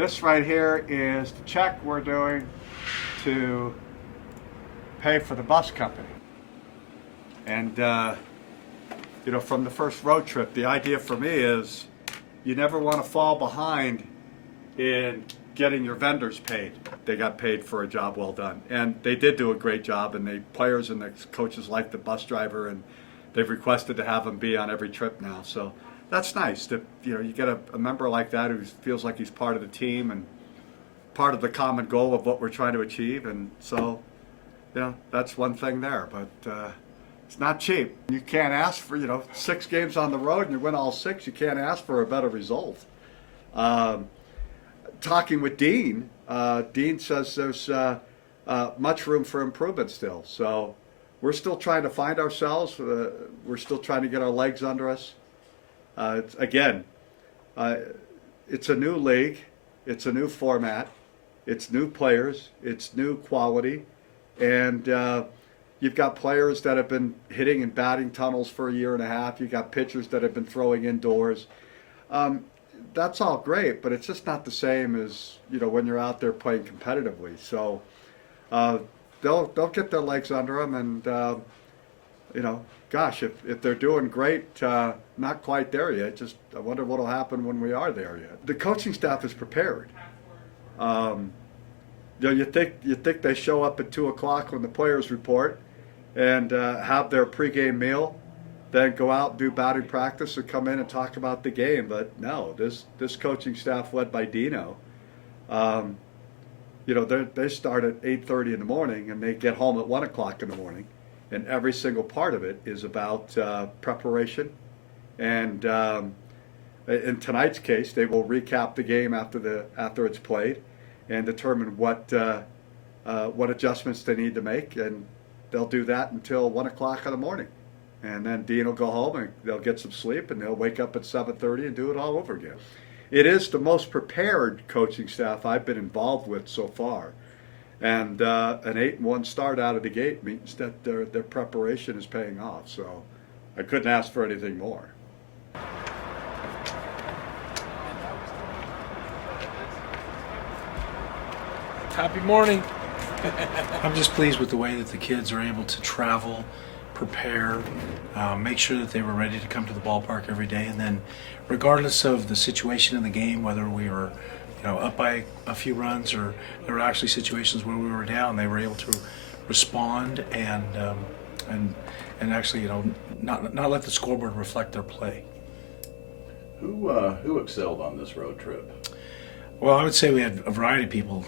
This right here is the check we're doing to pay for the bus company. And, you know, from the first road trip, the idea for me is you never want to fall behind in getting your vendors paid. They got paid for a job well done. And they did do a great job, and the players and the coaches like the bus driver, and they've requested to have him be on every trip now. So that's nice that, you know, you get a member like that who feels like he's part of the team and part of the common goal of what we're trying to achieve. And so, you know, that's one thing there. But it's not cheap. You can't ask for, you know, 6 games on the road and you win all 6. You can't ask for a better result. Talking with Dean, Dean says there's much room for improvement still. So we're still trying to find ourselves. We're still trying to get our legs under us. It's a new league. It's a new format. It's new players. It's new quality. And you've got players that have been hitting and batting tunnels for a year and a half. You've got pitchers that have been throwing indoors. That's all great, but it's just not the same as, you know, when you're out there playing competitively. So they'll get their legs under them, and you know, gosh, if they're doing great, not quite there yet. Just I wonder what'll happen when we are there yet. The coaching staff is prepared. You know, you think they show up at 2:00 when the players report, and have their pregame meal, then go out and do batting practice and come in and talk about the game. But no, this coaching staff led by Dino, you know, they start at 8:30 in the morning and they get home at 1:00 in the morning, and every single part of it is about preparation. And in tonight's case, they will recap the game after it's played, and determine what adjustments they need to make, and they'll do that until 1:00 in the morning. And then Dean will go home and they'll get some sleep, and they'll wake up at 7:30 and do it all over again. It is the most prepared coaching staff I've been involved with so far. And an 8-1 start out of the gate means that their preparation is paying off. So I couldn't ask for anything more. Happy morning. I'm just pleased with the way that the kids are able to travel, prepare, make sure that they were ready to come to the ballpark every day, and then regardless of the situation in the game, whether we were, you know, up by a few runs or there were actually situations where we were down, they were able to respond and actually, you know, not let the scoreboard reflect their play. Who excelled on this road trip? Well, I would say we had a variety of people.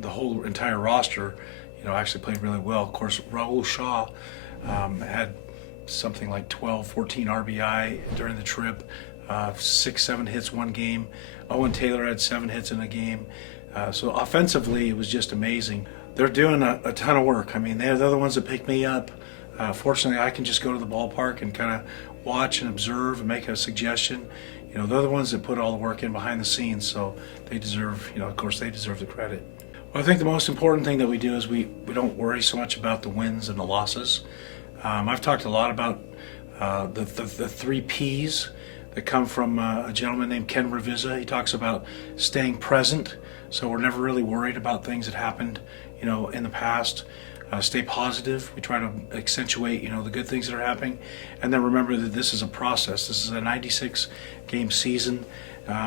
The whole entire roster, you know, actually played really well. Of course, Raul Shaw had something like 12, 14 RBI during the trip, 6, 7 hits one game. Owen Taylor had 7 hits in a game. So offensively, it was just amazing. They're doing a ton of work. I mean, they're the ones that pick me up. Fortunately, I can just go to the ballpark and kind of watch and observe and make a suggestion. You know, they're the ones that put all the work in behind the scenes, so they deserve, you know, of course, they deserve the credit. Well, I think the most important thing that we do is we don't worry so much about the wins and the losses. I've talked a lot about the 3 Ps that come from a gentleman named Ken Revisa. He talks about staying present, so we're never really worried about things that happened, you know, in the past. Stay positive. We try to accentuate, you know, the good things that are happening, and then remember that this is a process. This is a 96-game season,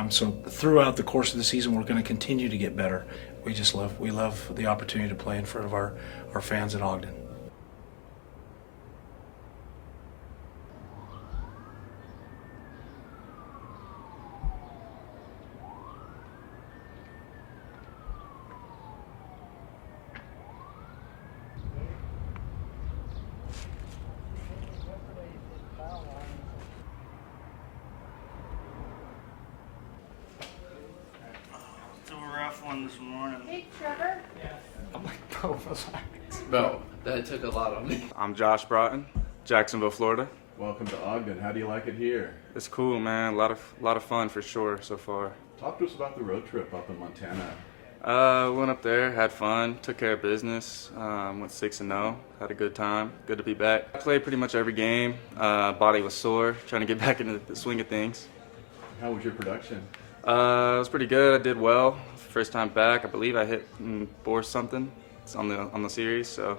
so throughout the course of the season, we're going to continue to get better. We love the opportunity to play in front of our fans in Ogden. One this morning. Hey, Trevor. I'm like, bro, relax. Bro, that took a lot on me. I'm Josh Broughton, Jacksonville, Florida. Welcome to Ogden. How do you like it here? It's cool, man. A lot of fun for sure so far. Talk to us about the road trip up in Montana. Went up there, had fun, took care of business. Went 6-0, had a good time. Good to be back. I played pretty much every game. Body was sore, trying to get back into the swing of things. How was your production? It was pretty good. I did well. First time back, I believe I hit and bore something. It's on the series, so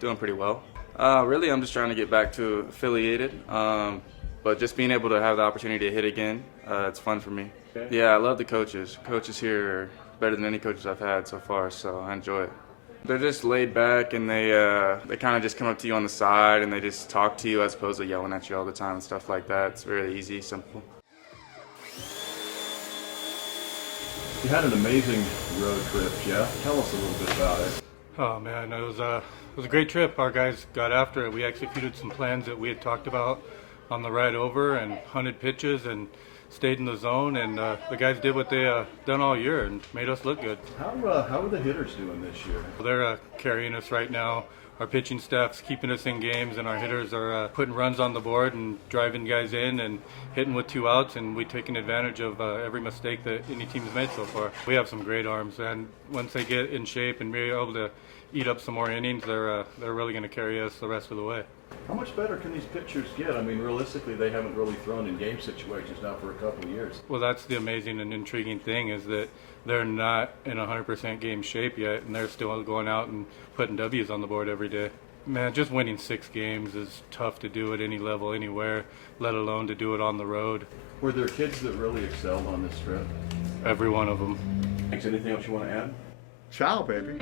doing pretty well. Really, I'm just trying to get back to affiliated, but just being able to have the opportunity to hit again, it's fun for me. Okay. Yeah, I love the coaches. Coaches here are better than any coaches I've had so far, so I enjoy it. They're just laid back, and they kind of just come up to you on the side, and they just talk to you as opposed to yelling at you all the time and stuff like that. It's really easy, simple. You had an amazing road trip, Jeff. Tell us a little bit about it. Oh man, it was a great trip. Our guys got after it. We executed some plans that we had talked about on the ride over, and hunted pitches and stayed in the zone. And the guys did what they done all year and made us look good. How are the hitters doing this year? They're carrying us right now. Our pitching staff's keeping us in games, and our hitters are putting runs on the board and driving guys in and hitting with 2 outs, and we're taking advantage of every mistake that any team's made so far. We have some great arms, and once they get in shape and be able to eat up some more innings, they're really going to carry us the rest of the way. How much better can these pitchers get? I mean, realistically, they haven't really thrown in game situations now for a couple of years. Well, that's the amazing and intriguing thing, is that they're not in 100% game shape yet, and they're still going out and putting W's on the board every day. Man, just winning 6 games is tough to do at any level, anywhere, let alone to do it on the road. Were there kids that really excelled on this trip? Every one of them. Thanks. Anything else you want to add? Ciao, baby.